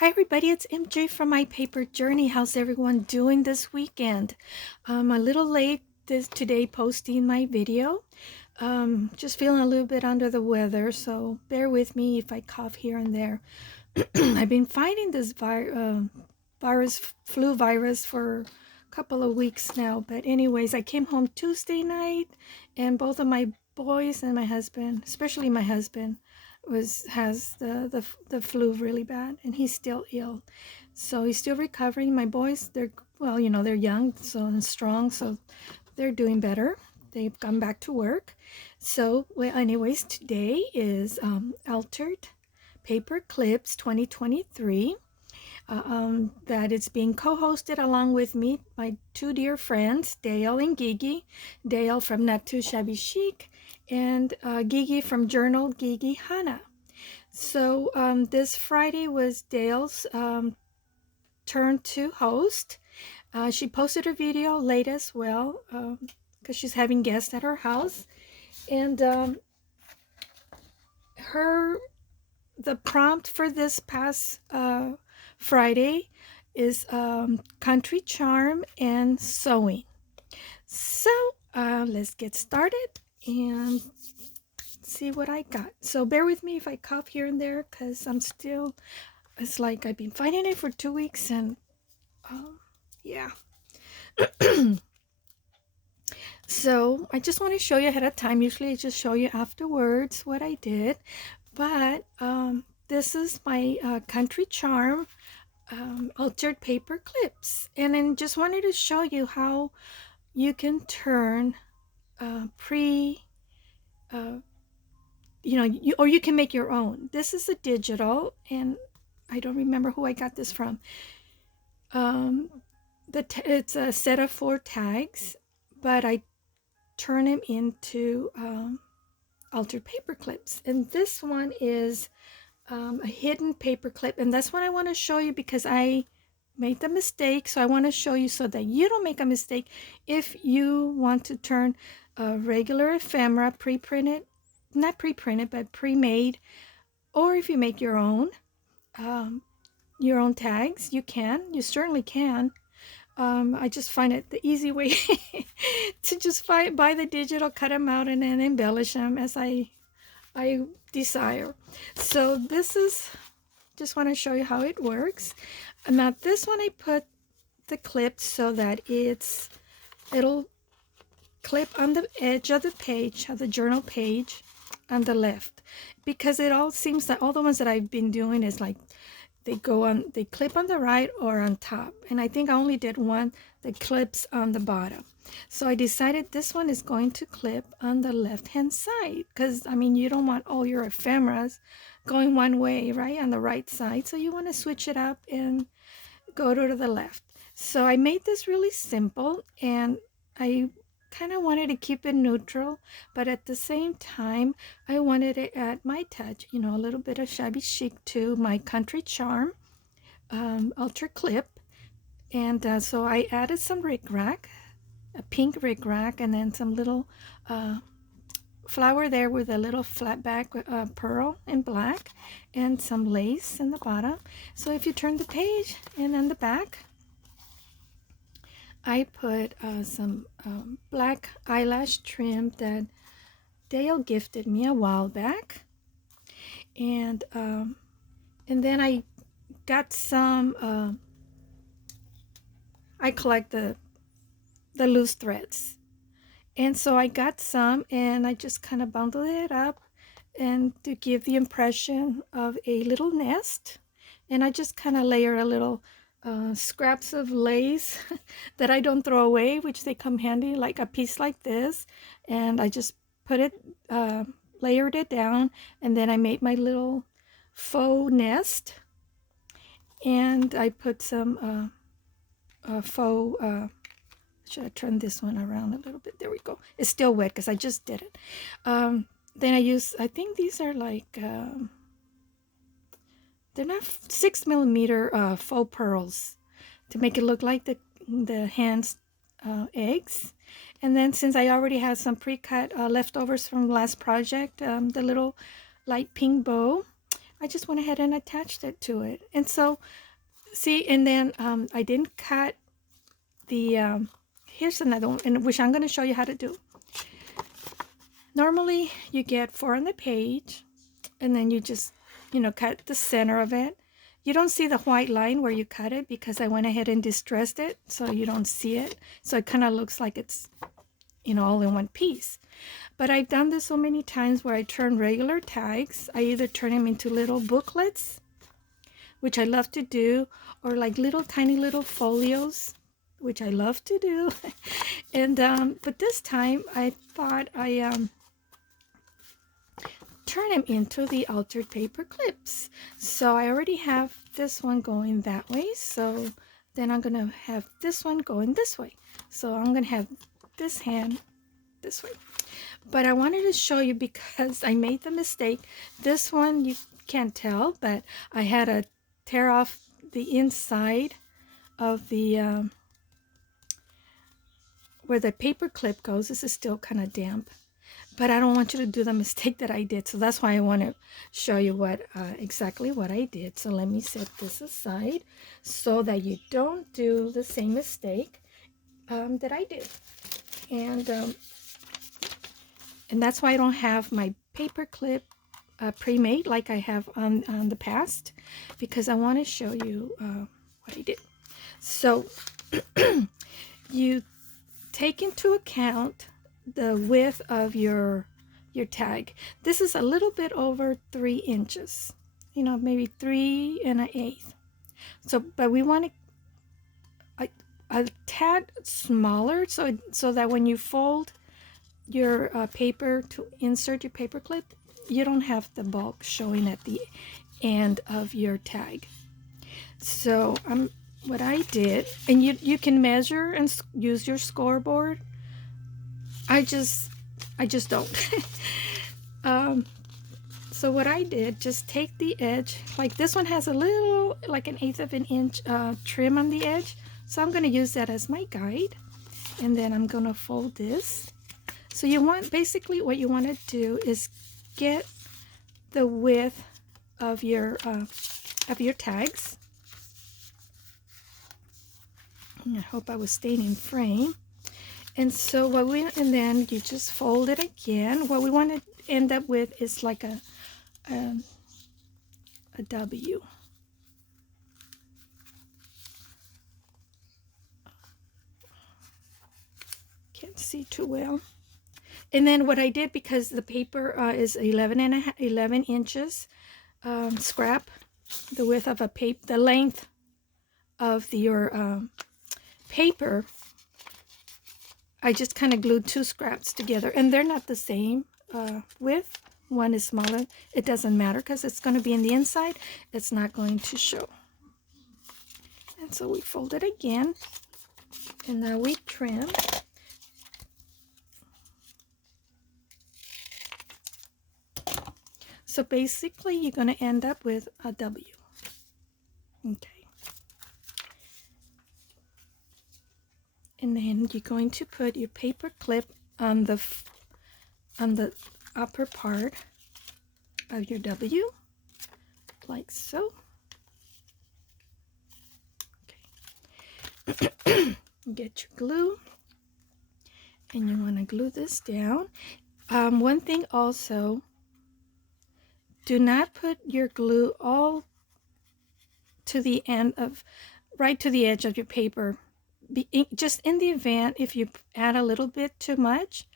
Hi everybody, it's MJ from My Paper Journey. How's everyone doing this weekend? I'm a little late today posting my video. Just feeling a little bit under the weather, so bear with me if I cough here and there. I've been fighting this flu virus for a couple of weeks now. But anyways, I came home Tuesday night, and both of my boys and my husband, especially my husband, has the flu really bad, and he's still ill. So he's still recovering. My boys, they're young and strong, so they're doing better. They've gone back to work. So, well, anyways, today is Altered Paper Clips 2023. That it's being co-hosted along with me, my two dear friends, Dale and Gigi. Dale from Not Too Shabby Chic, and Gigi from Journal Gigi Hana. So this Friday was Dale's turn to host. She posted a video late as well because she's having guests at her house. And the prompt for this past Friday is Vountry Charm and Sewing. So let's get started and see what I got. So bear with me if I cough here and there, because it's like I've been fighting it for 2 weeks, and yeah. So I just want to show you ahead of time. Usually I just show you afterwards what I did, but this is my Vountry Charm altered paper clips, and then just wanted to show you how you can turn or you can make your own. This is a digital, and I don't remember who I got this from. It's a set of 4 tags, but I turn them into altered paper clips, and this one is a hidden paper clip, and that's what I want to show you because I made the mistake. So I want to show you so that you don't make a mistake if you want to turn a regular ephemera, not pre-printed, but pre-made, or if you make your own tags, you certainly can. I just find it the easy way to just buy the digital, cut them out, and then embellish them as I desire. So this is, just want to show you how it works. Now this one I put the clip so that it'll clip on the edge of the page, of the journal page on the left, because it all seems that all the ones that I've been doing is like they clip on the right or on top, and I think I only did one that clips on the bottom. So I decided this one is going to clip on the left hand side, because I mean, you don't want all your ephemeras going one way, right, on the right side, so you want to switch it up and go to the left. So I made this really simple, and I kind of wanted to keep it neutral, but at the same time I wanted to add my touch, a little bit of shabby chic to my Vountry Charm ultra clip. And so I added some rickrack, a pink rickrack, and then some little flower there with a little flat back pearl in black, and some lace in the bottom. So if you turn the page, and then the back, I put some black eyelash trim that Dale gifted me a while back, and then I got some. I collect the loose threads, and so I got some, and I just kind of bundled it up, and to give the impression of a little nest, and I just kind of layer a little scraps of lace that I don't throw away, which they come handy, like a piece like this, and I just put it, layered it down, and then I made my little faux nest, and I put some faux, should I turn this one around a little bit? There we go. It's still wet because I just did it. Then I think these are like, they're not 6mm faux pearls to make it look like the hen's eggs. And then since I already had some pre-cut leftovers from last project, the little light pink bow, I just went ahead and attached it to it. And so, see, and then I didn't cut the, here's another one, and which I'm going to show you how to do. Normally, you get 4 on the page, and then you just, cut the center of it. You don't see the white line where you cut it because I went ahead and distressed it, so you don't see it. So it kind of looks like it's, all in one piece. But I've done this so many times where I turn regular tags. I either turn them into little booklets, which I love to do, or like little tiny little folios, which I love to do. And but this time I thought I turn them into the altered paper clips. So I already have this one going that way, so then I'm gonna have this one going this way. So I'm gonna have this hand this way. But I wanted to show you because I made the mistake. This one you can't tell, but I had to tear off the inside of the where the paper clip goes. This is still kind of damp, but I don't want you to do the mistake that I did. So that's why I want to show you what exactly what I did. So let me set this aside so that you don't do the same mistake that I did. And that's why I don't have my paper clip pre-made like I have on the past, because I want to show you what I did. So you take into account the width of your tag. This is a little bit over 3 inches, maybe 3 1/8. So, but we want a tad smaller so that when you fold your paper to insert your paper clip, you don't have the bulk showing at the end of your tag. So what I did, and you can measure and use your scoreboard. I just don't. So what I did, just take the edge, like this one has a little, like 1/8 of an inch trim on the edge. So I'm going to use that as my guide. And then I'm going to fold this. So basically what you want to do is get the width of your tags. And I hope I was staying in frame. And so and then you just fold it again. What we want to end up with is like a W. Can't see too well. And then what I did, because the paper is 11 inches scrap, the width of the length of your paper, I just kind of glued 2 scraps together, and they're not the same width. One is smaller. It doesn't matter because it's going to be in the inside. It's not going to show. And so we fold it again, and now we trim. So basically, you're going to end up with a W. Okay. And then you're going to put your paper clip on the upper part of your W, like so. Okay. Get your glue, and you want to glue this down. One thing also, do not put your glue all to the end right to the edge of your paper. Just in the event, if you add a little bit too much,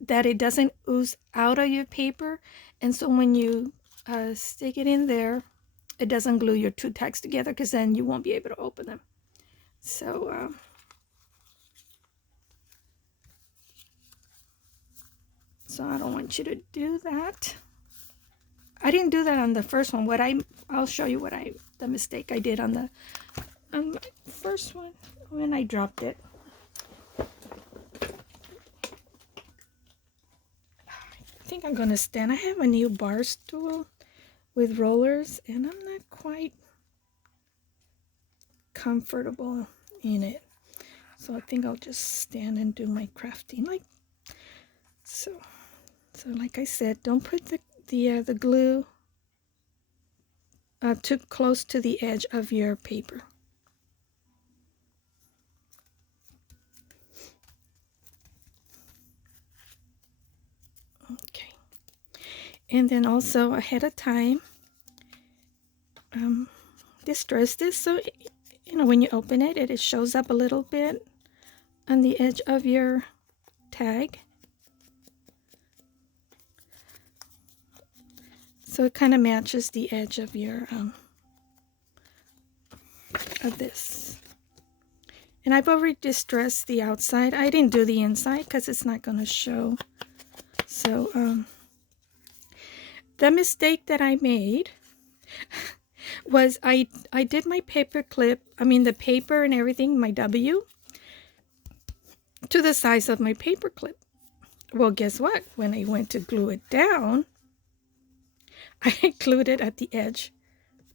that it doesn't ooze out of your paper. And so when you stick it in there, it doesn't glue your 2 tags together, because then you won't be able to open them. So so I don't want you to do that. I didn't do that on the first one. I'll show you the mistake I did on the first one when I dropped it. I think I'm gonna stand. I have a new bar stool with rollers, and I'm not quite comfortable in it. So I think I'll just stand and do my crafting like so. So like I said, don't put the glue too close to the edge of your paper. Okay. And then also ahead of time, distress this so when you open it, it shows up a little bit on the edge of your tag. So it kind of matches the edge of your of this. And I've already distressed the outside. I didn't do the inside because it's not going to show. So the mistake that I made was I did my paper clip, the paper and everything, my W, to the size of my paper clip. Well, guess what? When I went to glue it down, I glued it at the edge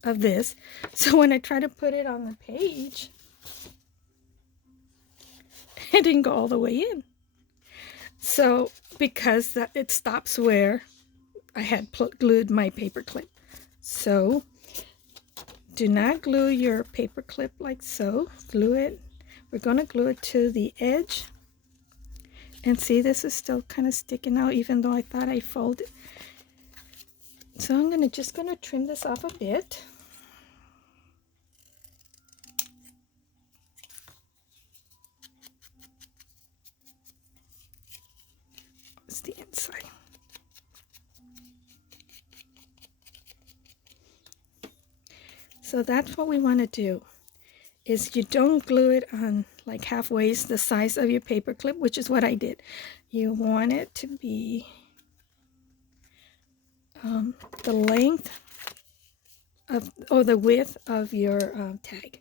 of this. So when I try to put it on the page, it didn't go all the way in. So because it stops where I had glued my paper clip. So do not glue your paper clip like so. Glue it. We're going to glue it to the edge. And see, this is still kind of sticking out even though I thought I folded. So I'm just going to trim this off a bit. It's the inside. So that's what we want to do, is you don't glue it on like halfway the size of your paper clip, which is what I did. You want it to be the length of, or the width of your tag.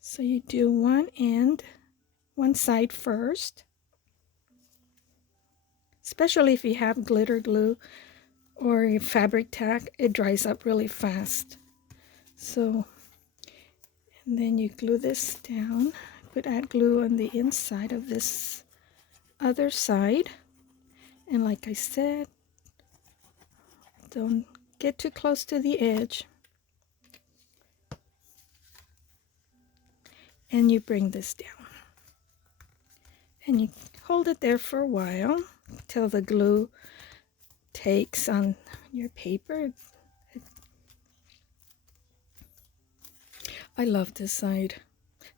So you do one side first, especially if you have glitter glue or a fabric tack, it dries up really fast. So, and then you glue this down, add glue on the inside of this other side. And like I said, don't get too close to the edge. And you bring this down. And you hold it there for a while till the glue takes on your paper. I love this side.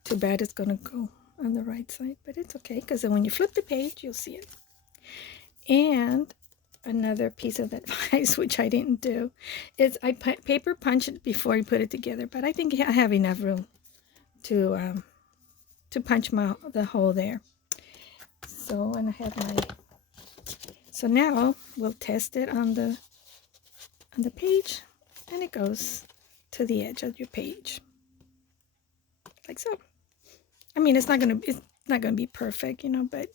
Too bad it's going to go on the right side, but it's okay because then when you flip the page, you'll see it. And another piece of advice, which I didn't do, is I paper punch it before you put it together, but I think I have enough room to punch the hole there. So, and I have so now we'll test it on the page, and it goes to the edge of your page. Like so. It's not gonna be perfect, but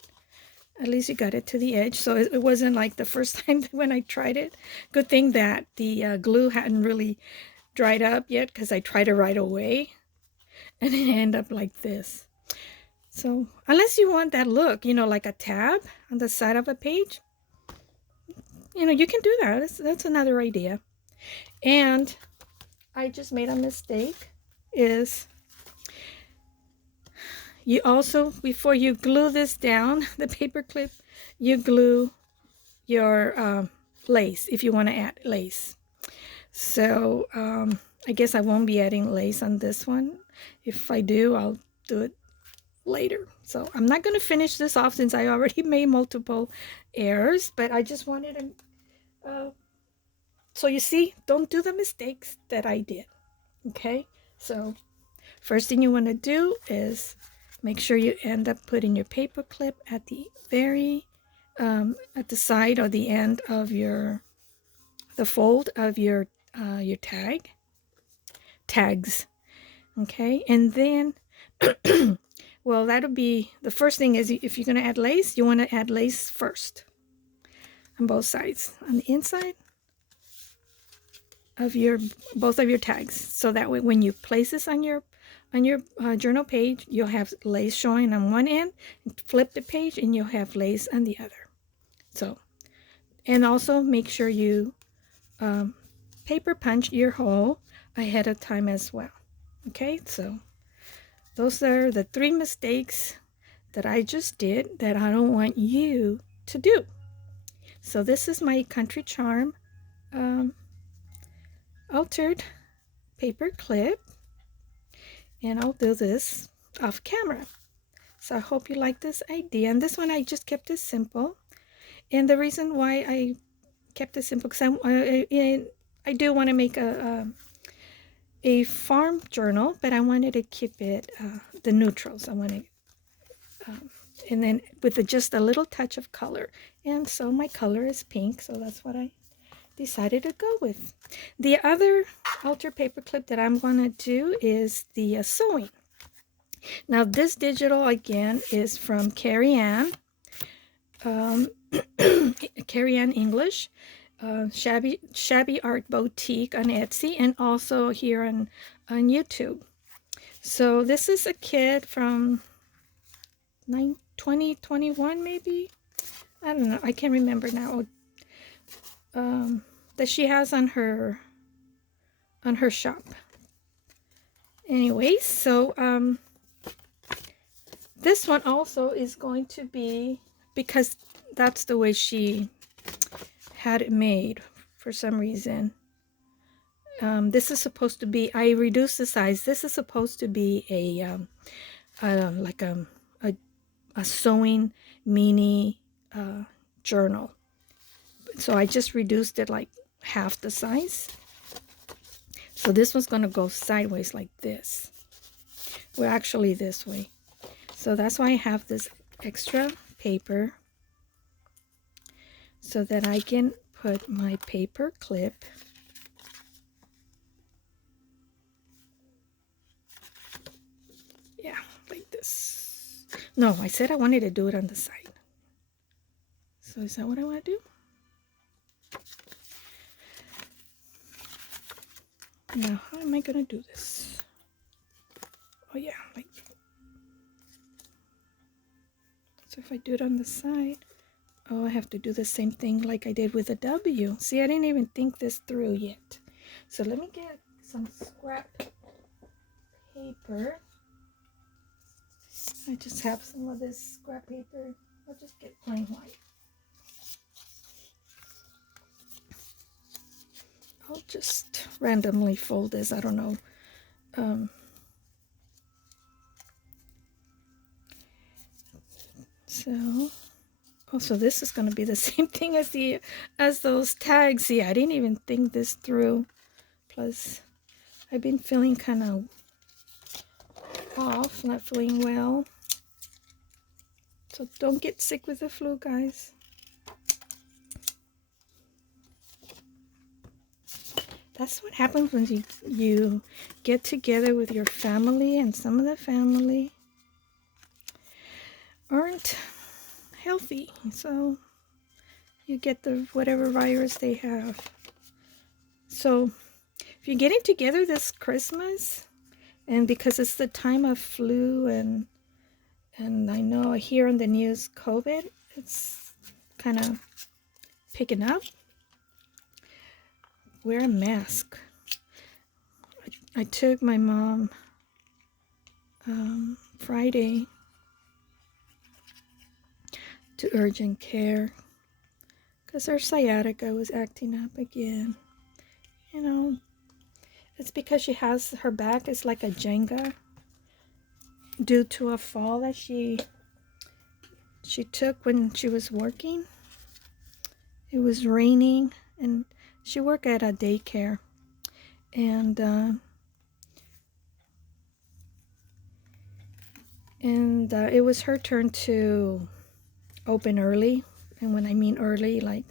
at least you got it to the edge. So it wasn't like the first time when I tried it. Good thing that the glue hadn't really dried up yet, because I tried it right away and it ended up like this. So unless you want that look, like a tab on the side of a page, you can do that. That's another idea. And I just made a mistake, is you also, before you glue this down, the paper clip, you glue your lace if you want to add lace. So I guess I won't be adding lace on this one. If I do, I'll do it later. So I'm not going to finish this off since I already made multiple errors, but I just wanted to, so you see, don't do the mistakes that I did. Okay, so first thing you want to do is make sure you end up putting your paper clip at the very, at the side or the end of the fold of your tags. Okay, and then, well, that'll be, the first thing is, if you're going to add lace, you want to add lace first on both sides, on the inside of both of your tags. So that way when you place this on your journal page, you'll have lace showing on one end. Flip the page and you'll have lace on the other. So, and also make sure you paper punch your hole ahead of time as well. Okay, so those are the 3 mistakes that I just did that I don't want you to do. So this is my Country Charm altered paper clip, and I'll do this off camera. So I hope you like this idea. And this one I just kept it simple. And the reason why I kept it simple, because I do want to make a farm journal, but I wanted to keep it the neutrals. I wanted and then with just a little touch of color. And so my color is pink, so that's what I decided to go with. The other altered paper clip that I'm going to do is the sewing. Now this digital again is from Cara, Cara English, Shabby Art Boutique on Etsy, and also here on YouTube. So this is a kit from 2021 maybe, I don't know, I can't remember now, that she has on her shop. Anyways, so this one also is going to be, because that's the way she had it made for some reason. This is supposed to be, I reduced the size. This is supposed to be like a sewing mini journal. So I just reduced it like half the size. So this one's going to go sideways like this. Well, actually this way. So that's why I have this extra paper, so that I can put my paper clip like this. No, I said I wanted to do it on the side. So is that what I want to do? Now, how am I going to do this? Oh yeah, like, so if I do it on the side, oh, I have to do the same thing like I did with the W. See, I didn't even think this through yet. So let me get some scrap paper. I just have some of this scrap paper. I'll just get plain white. I'll just randomly fold this. I don't know. So this is going to be the same thing as those tags. See, I didn't even think this through. Plus, I've been feeling kind of off, not feeling well. So don't get sick with the flu, guys. That's what happens when you get together with your family, and some of the family aren't healthy, so you get the whatever virus they have. So if you're getting together this Christmas, and because it's the time of flu, and I know here on the news COVID, it's kind of picking up, wear a mask. I took my mom Friday to urgent care because her sciatica was acting up again. You know, it's because she has, her back is like a Jenga due to a fall that she took when she was working. It was raining, and she worked at a daycare, and it was her turn to open early. And when I mean early, like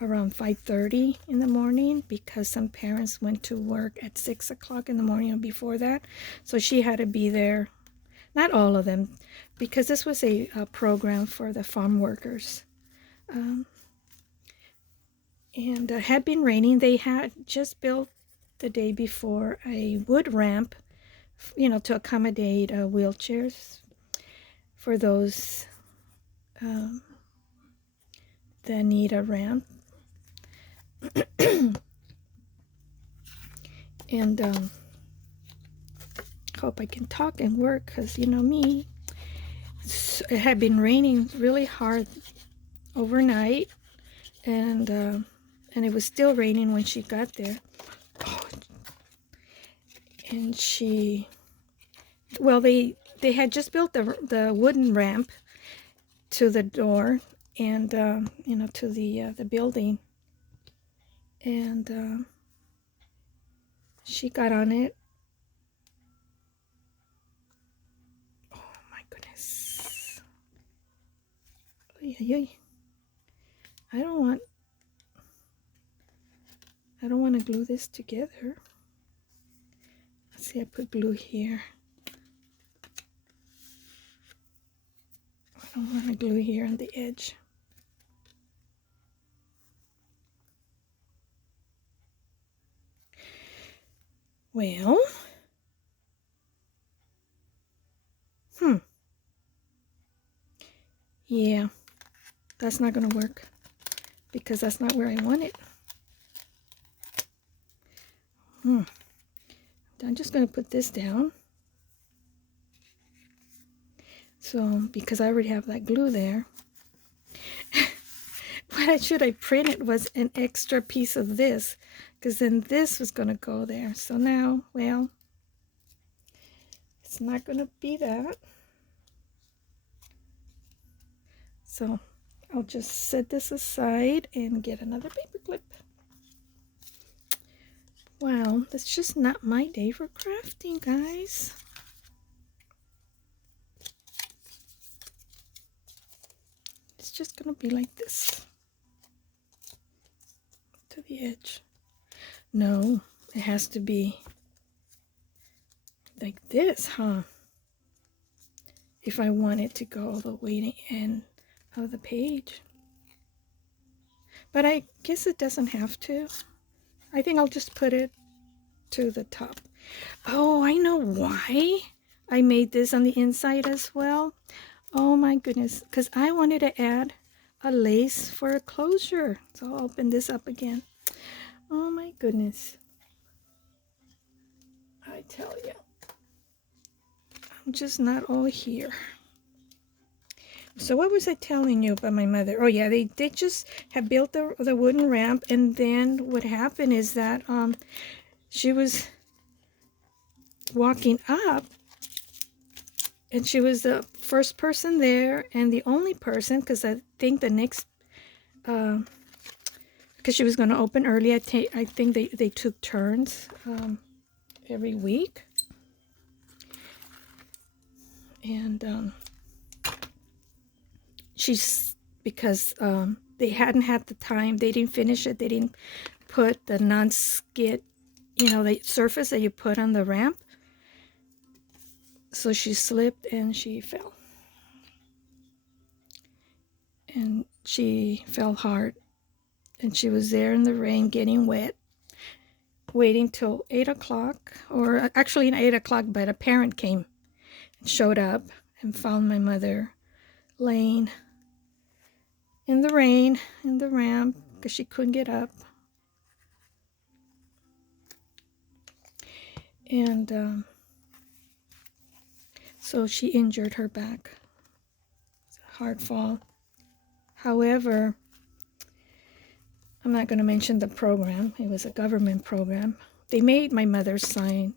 around 5:30 in the morning, because some parents went to work at 6 o'clock in the morning or before that. So she had to be there. Not all of them, because this was a program for the farm workers. And had been raining. They had just built the day before a wood ramp you know, to accommodate wheelchairs for those that need a ramp. And hope I can talk and work, because you know me, it had been raining really hard overnight, and it was still raining when she got there. Oh, and they had just built the wooden ramp to the door, and you know, to the building, and she got on it. Oh my goodness. I don't want to glue this together. Let's see, I put glue here. I don't want to glue here on the edge. Well, yeah, that's not going to work, because that's not where I want it. I'm just going to put this down. So, because I already have that glue there. What I should have printed was an extra piece of this, because then this was going to go there. So now, well, it's not going to be that. So I'll just set this aside and get another paper clip. Wow, that's just not my day for crafting, guys. It's just gonna be like this to the edge. No, it has to be like this, huh? If I want it to go all the way to the end of the page. But I guess it doesn't have to. I think I'll just put it to the top. Oh, I know why I made this on the inside as well. Oh my goodness, because I wanted to add a lace for a closure. So I'll open this up again. Oh my goodness. I tell you, I'm just not all here. So what was I telling you about my mother? Oh yeah, they just have built the wooden ramp, and then what happened is that she was walking up, and she was the first person there and the only person, because I think the next, because she was going to open early, I think they took turns every week. And because they hadn't had the time, they didn't finish it, they didn't put the non-skid, you know, the surface that you put on the ramp. So she slipped and she fell. And she fell hard. And she was there in the rain getting wet, waiting till 8 o'clock, or actually not 8 o'clock, but a parent came and showed up and found my mother laying in the rain, in the ramp, because she couldn't get up. And so she injured her back. It's a hard fall. However, I'm not going to mention the program. It was a government program. They made my mother sign.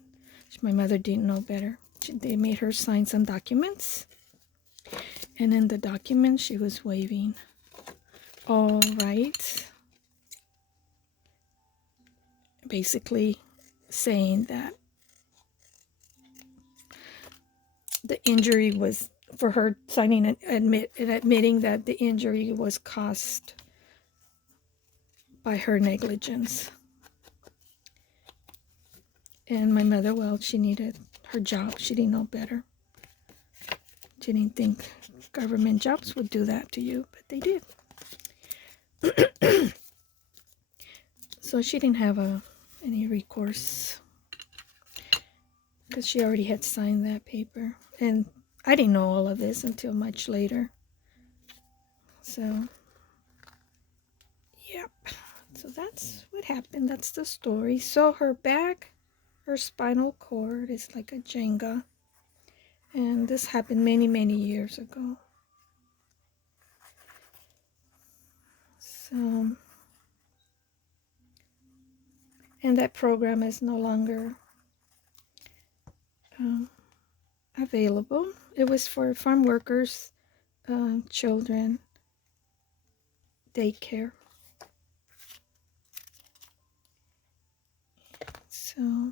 My mother didn't know better. They made her sign some documents. And in the document, she was waving all right. Basically saying that the injury was, for her signing and admitting that the injury was caused by her negligence. And my mother, well, she needed her job. She didn't know better. She didn't think government jobs would do that to you, but they did. So she didn't have any recourse. because she already had signed that paper. And I didn't know all of this until much later. So, yep. So that's what happened. That's the story. So her back, her spinal cord is like a Jenga. And this happened many, many years ago. So, and that program is no longer available. It was for farm workers, children, daycare. So,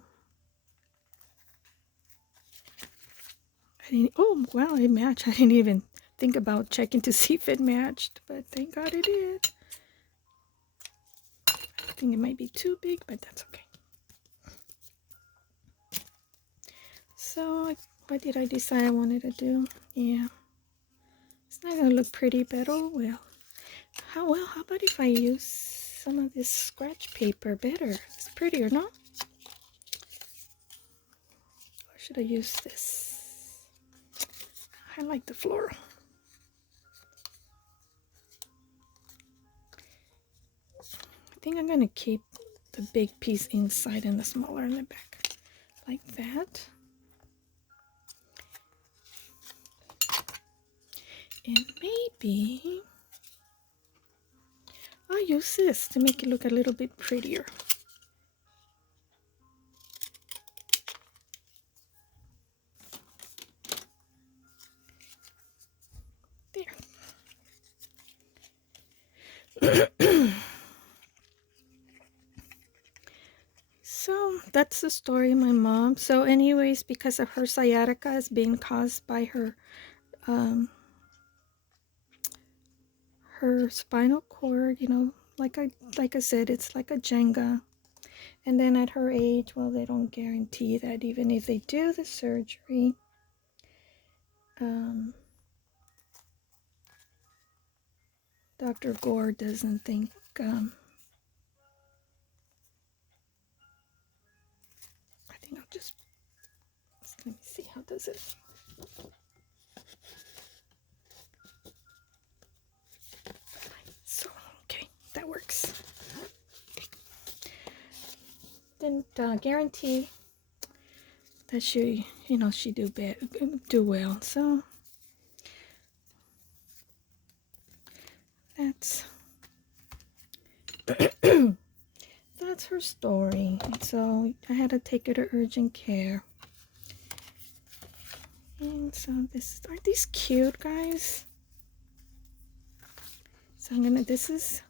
I didn't, oh, well, it matched. I didn't even think about checking to see if it matched, but thank God it did. I think it might be too big, but that's okay. So, what did I decide I wanted to do? Yeah. It's not going to look pretty, but oh well. How about if I use some of this scratch paper better? It's prettier, no? Or should I use this? I like the floral. I think I'm going to keep the big piece inside and the smaller in the back. Like that. And maybe I'll use this to make it look a little bit prettier. There. So that's the story of my mom. So anyways, because of her sciatica is being caused by her her spinal cord, you know, like I said, it's like a Jenga. And then at her age, well, they don't guarantee that even if they do the surgery, Dr. Gore doesn't think, I think I'll just, let me see, how does it? So, okay, that works. Didn't guarantee that she, you know, she do well. So that's that's her story. So I had to take her to urgent care. And so aren't these cute, guys? So I'm gonna, this is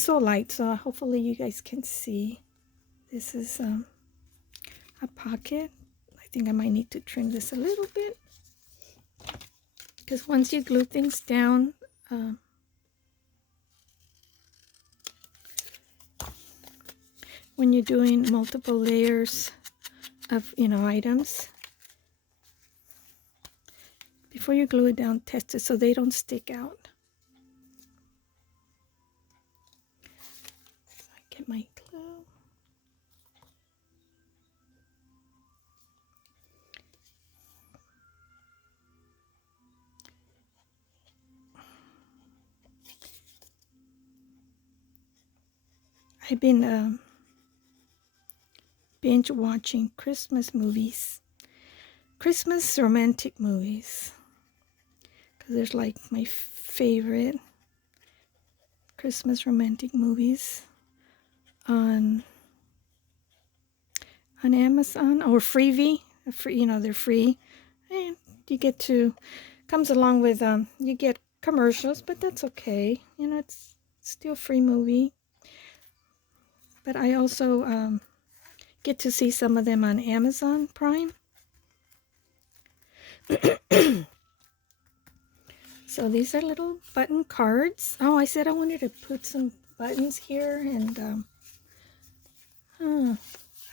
so light, so hopefully you guys can see. This is a pocket. I think I might need to trim this a little bit, because once you glue things down, when you're doing multiple layers of, you know, items, before you glue it down, test it so they don't stick out. So I get my glue. I've been binge watching Christmas movies, Christmas romantic movies, because there's like my favorite Christmas romantic movies on Amazon or Freevee. You know, they're free, and you get to, comes along with you get commercials, but that's okay. You know, it's still a free movie. But I also get to see some of them on Amazon Prime. So these are little button cards. Oh, I said I wanted to put some buttons here, and I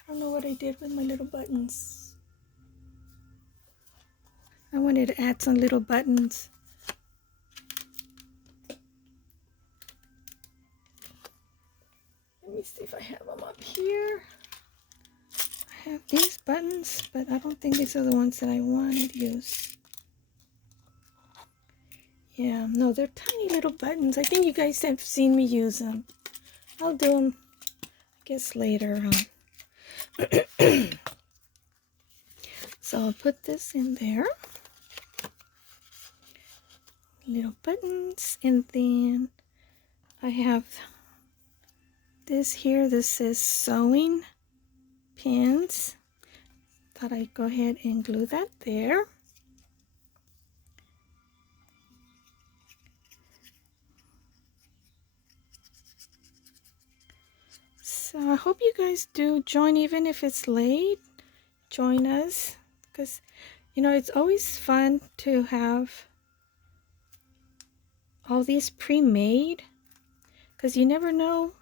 don't know what I did with my little buttons. I wanted to add some little buttons. Let me see if I have them up here. I have these buttons, but I don't think these are the ones that I wanted to use. Yeah, no, they're tiny little buttons. I think you guys have seen me use them. I'll do them, I guess, later on. So I'll put this in there. Little buttons, and then I have this here. This says sewing pins. Thought I'd go ahead and glue that there. So I hope you guys do join, even if it's late. Join us, because you know it's always fun to have all these pre-made, because you never know,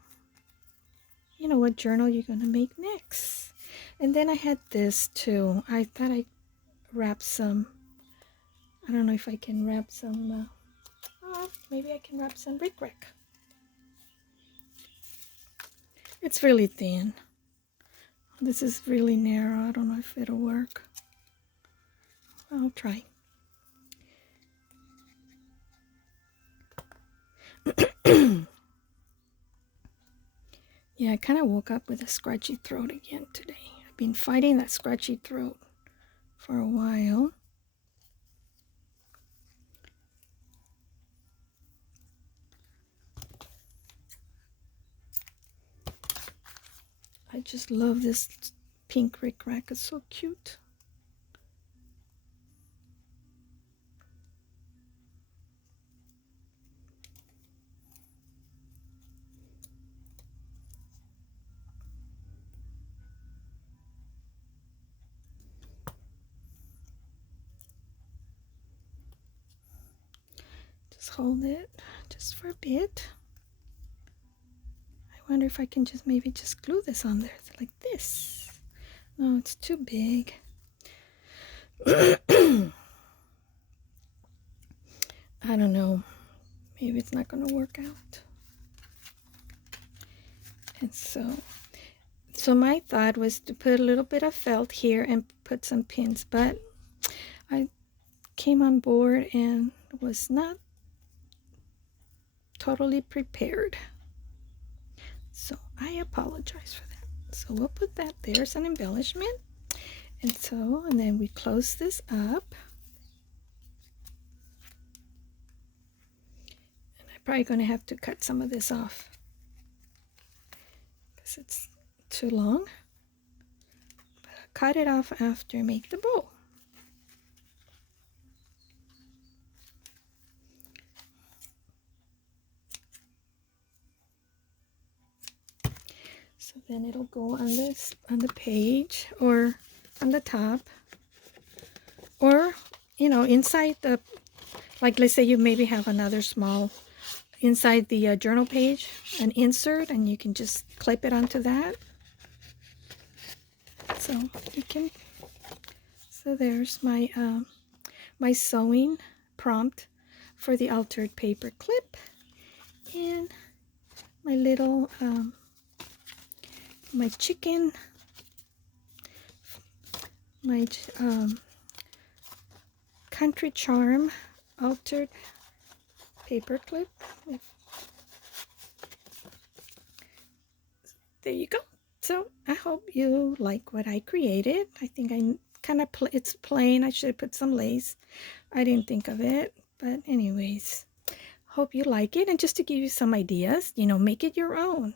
you know, what journal you're going to make next. And then I had this too. I thought I'd wrap some, I don't know if I can wrap some, maybe I can wrap some bric-a-brac. It's really thin. This is really narrow. I don't know if it'll work. I'll try. Yeah, I kind of woke up with a scratchy throat again today. I've been fighting that scratchy throat for a while. I just love this pink bric-a-brac. It's so cute. Just hold it just for a bit. I wonder if I can just maybe just glue this on there like this. No, it's too big. I don't know. Maybe it's not going to work out. And so my thought was to put a little bit of felt here and put some pins, but I came on board and was not totally prepared. So I apologize for that. So we'll put that there as an embellishment. And then we close this up. And I'm probably going to have to cut some of this off because it's too long. But I'll cut it off after I make the bow. So then it'll go on the page or on the top, or you know, inside the, like let's say you maybe have another small inside the journal page, an insert, and you can just clip it onto that. So you can. So there's my my sewing prompt for the altered paper clip, and my little my chicken, my Vountry Charm altered paper clip. There you go. So I hope you like what I created. I think I kind of it's plain. I should have put some lace. I didn't think of it, but anyways, hope you like it. And just to give you some ideas, you know, make it your own.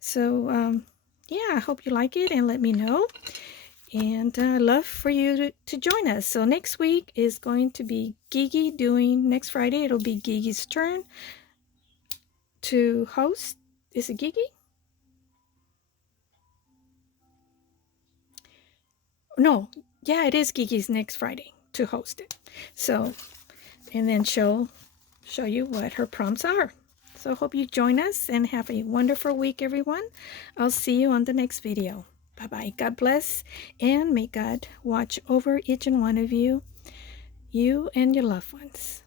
So yeah, I hope you like it and let me know. And love for you to join us. So next week is going to be Gigi doing, next Friday it'll be Gigi's turn to host. Is it Gigi? No, yeah, it is Gigi's next Friday to host it. So, and then she'll show you what her prompts are. So hope you join us and have a wonderful week, everyone. I'll see you on the next video. Bye-bye. God bless, and may God watch over each and one of you, you and your loved ones.